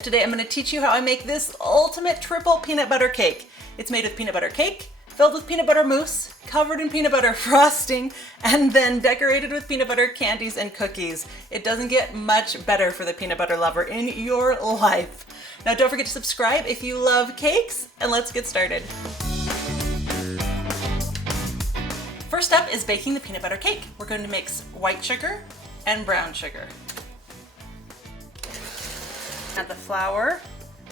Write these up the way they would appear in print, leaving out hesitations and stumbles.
Today I'm going to teach you how I make this ultimate triple peanut butter cake. It's made with peanut butter cake, filled with peanut butter mousse, covered in peanut butter frosting, and then decorated with peanut butter candies and cookies. It doesn't get much better for the peanut butter lover in your life. Now don't forget to subscribe if you love cakes, and let's get started. First up is baking the peanut butter cake. We're going to mix white sugar and brown sugar. Add the flour.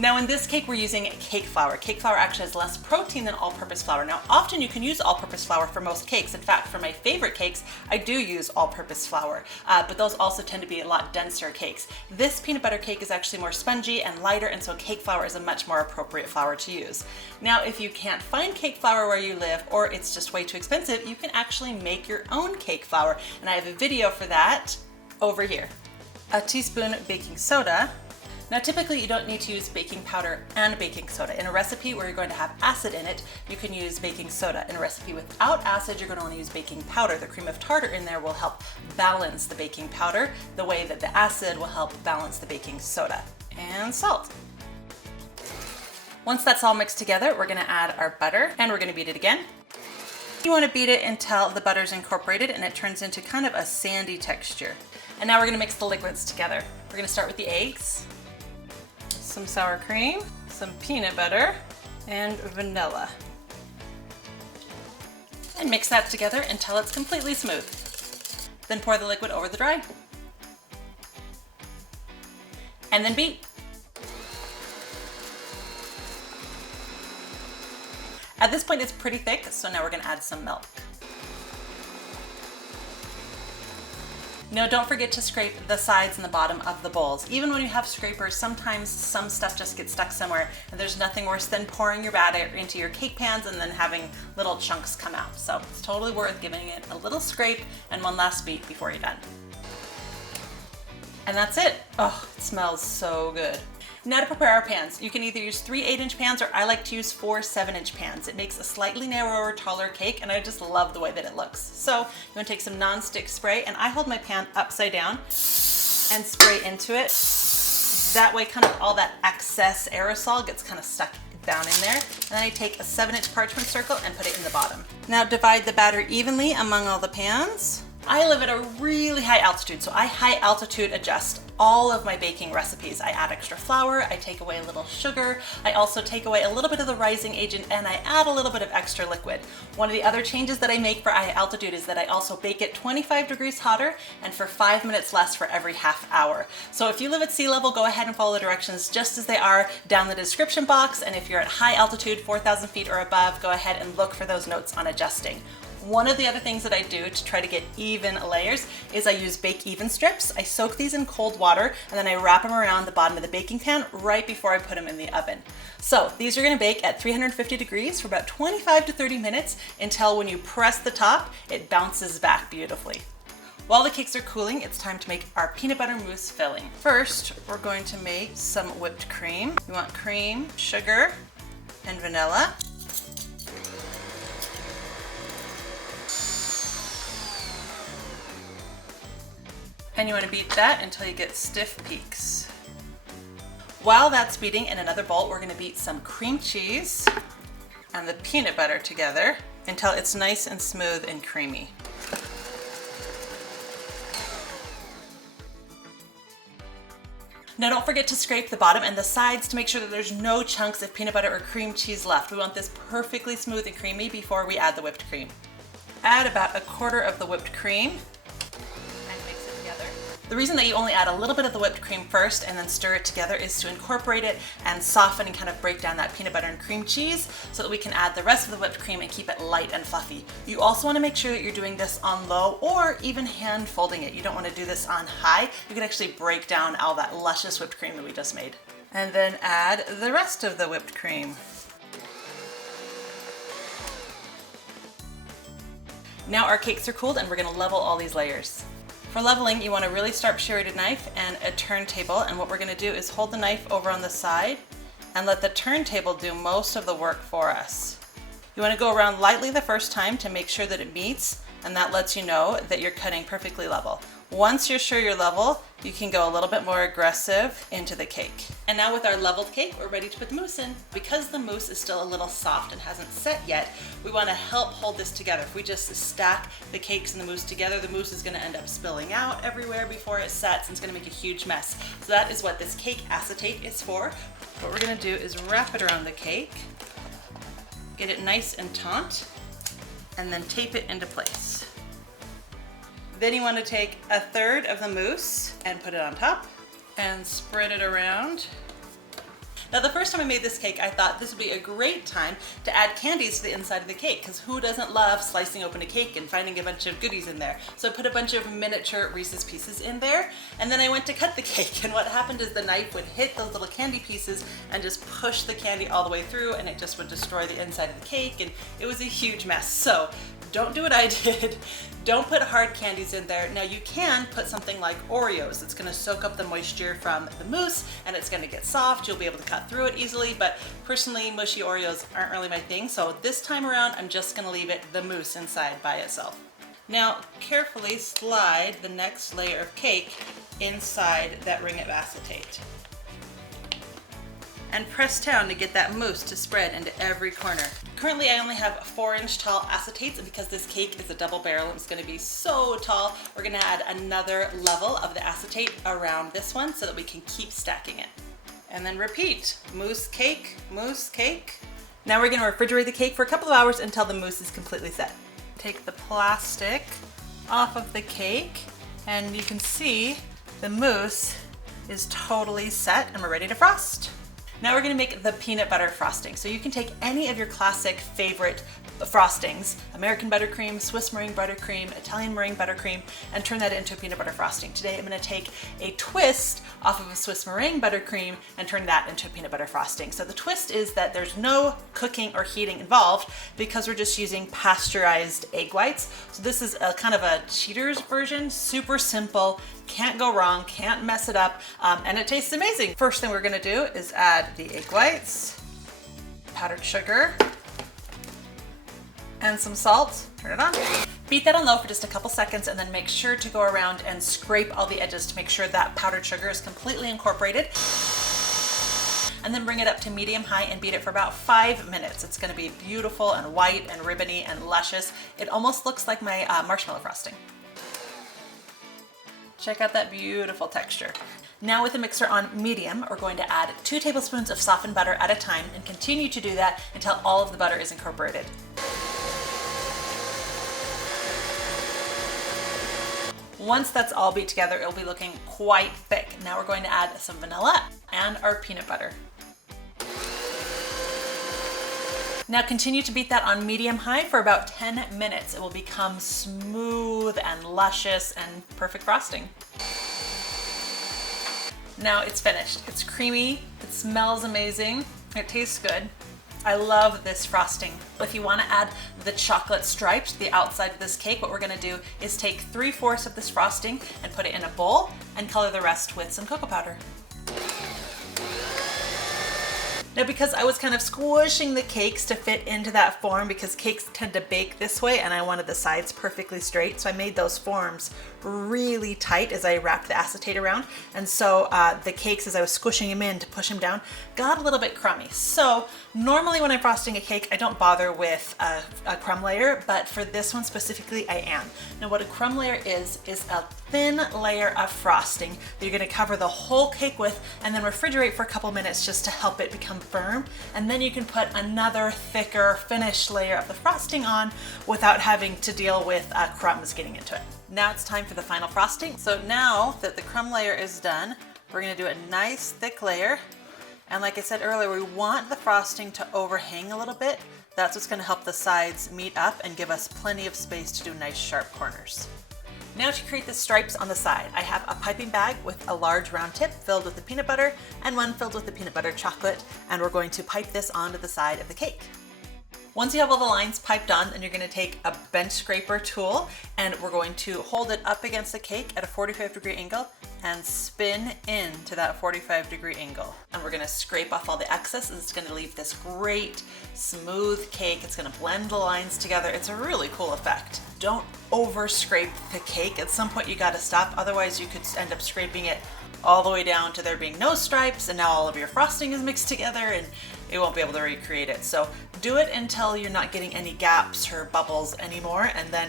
Now in this cake we're using cake flour. Cake flour actually has less protein than all-purpose flour. Now often you can use all-purpose flour for most cakes. In fact, for my favorite cakes, I do use all-purpose flour, but those also tend to be a lot denser cakes. This peanut butter cake is actually more spongy and lighter, and so cake flour is a much more appropriate flour to use. Now if you can't find cake flour where you live, or it's just way too expensive, you can actually make your own cake flour, and I have a video for that over here. A teaspoon baking soda. Now typically you don't need to use baking powder and baking soda. In a recipe where you're going to have acid in it, you can use baking soda. In a recipe without acid, you're going to want to use baking powder. The cream of tartar in there will help balance the baking powder the way that the acid will help balance the baking soda. And salt. Once that's all mixed together, we're going to add our butter and we're going to beat it again. You want to beat it until the butter's incorporated and it turns into kind of a sandy texture. And now we're going to mix the liquids together. We're going to start with the eggs, some sour cream, some peanut butter, and vanilla. And mix that together until it's completely smooth. Then pour the liquid over the dry. And then beat. At this point it's pretty thick, so now we're going to add some milk. Now don't forget to scrape the sides and the bottom of the bowls. Even when you have scrapers, sometimes some stuff just gets stuck somewhere, and there's nothing worse than pouring your batter into your cake pans and then having little chunks come out. So it's totally worth giving it a little scrape and one last beat before you're done. And that's it. Oh, it smells so good. Now to prepare our pans. You can either use 3 8-inch pans, or I like to use 4 7-inch pans. It makes a slightly narrower, taller cake, and I just love the way that it looks. So you want to take some non-stick spray, and I hold my pan upside down and spray into it. That way kind of all that excess aerosol gets kind of stuck down in there. And then I take a 7-inch parchment circle and put it in the bottom. Now divide the batter evenly among all the pans. I live at a really high altitude, so I high altitude adjust all of my baking recipes. I add extra flour, I take away a little sugar, I also take away a little bit of the rising agent, and I add a little bit of extra liquid. One of the other changes that I make for high altitude is that I also bake it 25 degrees hotter and for 5 minutes less for every half hour. So if you live at sea level, go ahead and follow the directions just as they are down the description box, and if you're at high altitude, 4,000 feet or above, go ahead and look for those notes on adjusting. One of the other things that I do to try to get even layers is I use bake even strips. I soak these in cold water and then I wrap them around the bottom of the baking pan right before I put them in the oven. So these are going to bake at 350 degrees for about 25 to 30 minutes until when you press the top, it bounces back beautifully. While the cakes are cooling, it's time to make our peanut butter mousse filling. First, we're going to make some whipped cream. We want cream, sugar, and vanilla. And you want to beat that until you get stiff peaks. While that's beating, in another bowl, we're going to beat some cream cheese and the peanut butter together until it's nice and smooth and creamy. Now don't forget to scrape the bottom and the sides to make sure that there's no chunks of peanut butter or cream cheese left. We want this perfectly smooth and creamy before we add the whipped cream. Add about 1/4 of the whipped cream. The reason that you only add a little bit of the whipped cream first and then stir it together is to incorporate it and soften and kind of break down that peanut butter and cream cheese so that we can add the rest of the whipped cream and keep it light and fluffy. You also want to make sure that you're doing this on low or even hand folding it. You don't want to do this on high. You can actually break down all that luscious whipped cream that we just made. And then add the rest of the whipped cream. Now our cakes are cooled and we're going to level all these layers. For leveling, you want a really sharp serrated knife and a turntable, and what we're going to do is hold the knife over on the side and let the turntable do most of the work for us. You want to go around lightly the first time to make sure that it meets, and that lets you know that you're cutting perfectly level. Once you're sure you're level, you can go a little bit more aggressive into the cake. And now with our leveled cake, we're ready to put the mousse in. Because the mousse is still a little soft and hasn't set yet, we want to help hold this together. If we just stack the cakes and the mousse together, the mousse is going to end up spilling out everywhere before it sets, and it's going to make a huge mess. So that is what this cake acetate is for. What we're going to do is wrap it around the cake, get it nice and taut, and then tape it into place. Then you want to take a third of the mousse and put it on top and spread it around. Now the first time I made this cake, I thought this would be a great time to add candies to the inside of the cake, because who doesn't love slicing open a cake and finding a bunch of goodies in there? So I put a bunch of miniature Reese's Pieces in there, and then I went to cut the cake, and what happened is the knife would hit those little candy pieces and just push the candy all the way through, and it just would destroy the inside of the cake, and it was a huge mess. So don't do what I did. Don't put hard candies in there. Now you can put something like Oreos. It's gonna soak up the moisture from the mousse and it's gonna get soft. You'll be able to cut through it easily, but personally, mushy Oreos aren't really my thing. So this time around, I'm just gonna leave it the mousse inside by itself. Now, carefully slide the next layer of cake inside that ring of acetate. And press down to get that mousse to spread into every corner. Currently I only have 4-inch tall acetates, and because this cake is a double barrel and it's going to be so tall, we're going to add another level of the acetate around this one so that we can keep stacking it. And then repeat, mousse cake, mousse cake. Now we're going to refrigerate the cake for a couple of hours until the mousse is completely set. Take the plastic off of the cake and you can see the mousse is totally set and we're ready to frost. Now we're going to make the peanut butter frosting. So you can take any of your classic favorite frostings, American buttercream, Swiss meringue buttercream, Italian meringue buttercream, and turn that into a peanut butter frosting. Today I'm going to take a twist off of a Swiss meringue buttercream and turn that into a peanut butter frosting. So the twist is that there's no cooking or heating involved because we're just using pasteurized egg whites. So this is a kind of a cheater's version, super simple, can't go wrong, can't mess it up, and it tastes amazing. First thing we're going to do is add the egg whites, powdered sugar, and some salt. Turn it on. Beat that on low for just a couple seconds and then make sure to go around and scrape all the edges to make sure that powdered sugar is completely incorporated. And then bring it up to medium-high and beat it for about 5 minutes. It's going to be beautiful and white and ribbony and luscious. It almost looks like my marshmallow frosting. Check out that beautiful texture. Now with the mixer on medium, we're going to add 2 tablespoons of softened butter at a time and continue to do that until all of the butter is incorporated. Once that's all beat together, it'll be looking quite thick. Now we're going to add some vanilla and our peanut butter. Now continue to beat that on medium-high for about 10 minutes. It will become smooth and luscious and perfect frosting. Now it's finished. It's creamy, it smells amazing, it tastes good. I love this frosting. If you want to add the chocolate stripes to the outside of this cake, what we're going to do is take 3/4 of this frosting and put it in a bowl and color the rest with some cocoa powder. Now because I was kind of squishing the cakes to fit into that form, because cakes tend to bake this way and I wanted the sides perfectly straight, so I made those forms really tight as I wrapped the acetate around. And so the cakes, as I was squishing them in to push them down, got a little bit crummy. So normally when I'm frosting a cake, I don't bother with a crumb layer, but for this one specifically, I am. Now what a crumb layer is a thin layer of frosting that you're going to cover the whole cake with and then refrigerate for a couple minutes just to help it become firm. And then you can put another thicker finished layer of the frosting on without having to deal with crumbs getting into it. Now it's time for the final frosting. So now that the crumb layer is done, we're going to do a nice thick layer. And like I said earlier, we want the frosting to overhang a little bit. That's what's going to help the sides meet up and give us plenty of space to do nice sharp corners. Now to create the stripes on the side, I have a piping bag with a large round tip filled with the peanut butter and one filled with the peanut butter chocolate, and we're going to pipe this onto the side of the cake. Once you have all the lines piped on, then you're going to take a bench scraper tool and we're going to hold it up against the cake at a 45-degree angle and spin into that 45-degree angle. And we're going to scrape off all the excess, and it's going to leave this great smooth cake. It's going to blend the lines together. It's a really cool effect. Don't over scrape the cake. At some point you got to stop, otherwise you could end up scraping it all the way down to there being no stripes, and now all of your frosting is mixed together and it won't be able to recreate it. So do it until you're not getting any gaps or bubbles anymore, and then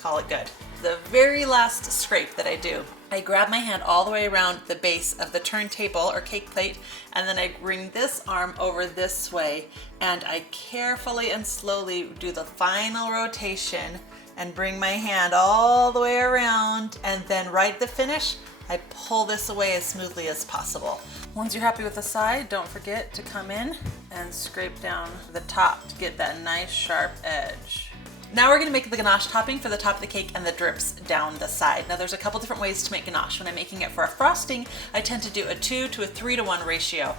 call it good. The very last scrape that I do, I grab my hand all the way around the base of the turntable or cake plate, and then I bring this arm over this way, and I carefully and slowly do the final rotation and bring my hand all the way around, and then right at the finish, I pull this away as smoothly as possible. Once you're happy with the side, don't forget to come in and scrape down the top to get that nice sharp edge. Now we're gonna make the ganache topping for the top of the cake and the drips down the side. Now there's a couple different ways to make ganache. When I'm making it for a frosting, I tend to do a 2 to a 3 to 1 ratio,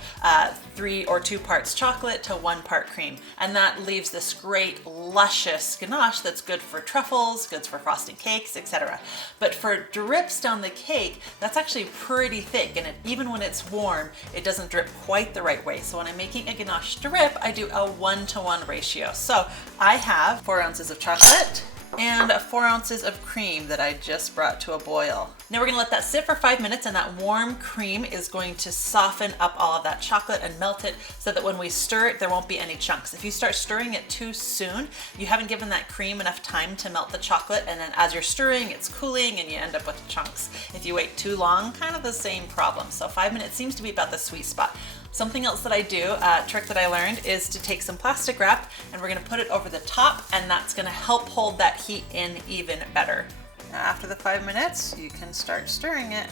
3 or 2 parts chocolate to 1 part cream. And that leaves this great luscious ganache that's good for truffles, good for frosting cakes, etc. But for drips down the cake, that's actually pretty thick, and even when it's warm, it doesn't drip quite the right way. So when I'm making a ganache drip, I do a 1 to 1 ratio. So I have 4 ounces of chocolate and 4 ounces of cream that I just brought to a boil. Now we're gonna let that sit for 5 minutes, and that warm cream is going to soften up all of that chocolate and melt it so that when we stir it, there won't be any chunks. If you start stirring it too soon, you haven't given that cream enough time to melt the chocolate, and then as you're stirring, it's cooling and you end up with chunks. If you wait too long, kind of the same problem. So 5 minutes seems to be about the sweet spot. Something else that I do, a trick that I learned, is to take some plastic wrap and we're gonna put it over the top, and that's gonna help hold that heat in even better. Now after the 5 minutes, you can start stirring it,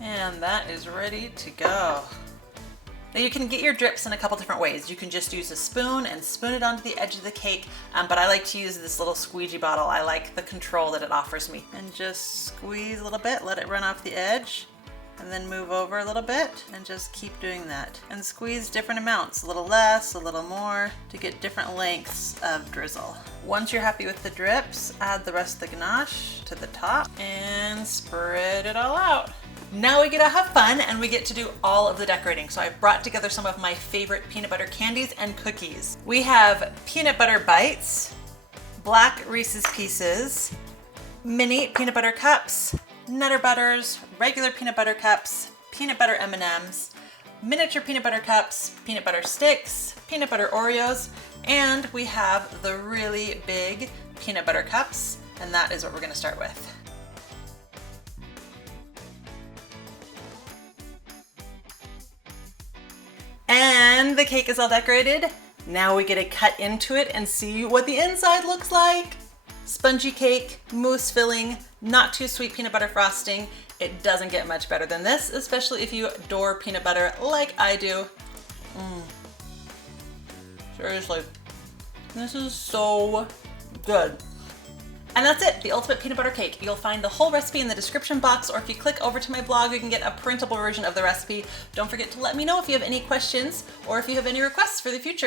and that is ready to go. Now you can get your drips in a couple different ways. You can just use a spoon and spoon it onto the edge of the cake, but I like to use this little squeegee bottle. I like the control that it offers me. And just squeeze a little bit, let it run off the edge, and then move over a little bit and just keep doing that. And squeeze different amounts, a little less, a little more, to get different lengths of drizzle. Once you're happy with the drips, add the rest of the ganache to the top and spread it all out. Now we get to have fun and we get to do all of the decorating. So I've brought together some of my favorite peanut butter candies and cookies. We have peanut butter bites, black Reese's Pieces, mini peanut butter cups, Nutter Butters, regular peanut butter cups, peanut butter M&Ms, miniature peanut butter cups, peanut butter sticks, peanut butter Oreos, and we have the really big peanut butter cups, and that is what we're going to start with. And the cake is all decorated. Now we get to cut into it and see what the inside looks like. Spongy cake, mousse filling, not too sweet peanut butter frosting. It doesn't get much better than this, especially if you adore peanut butter like I do. Seriously, this is so good. And that's it, the ultimate peanut butter cake. You'll find the whole recipe in the description box, or if you click over to my blog, you can get a printable version of the recipe. Don't forget to let me know if you have any questions or if you have any requests for the future.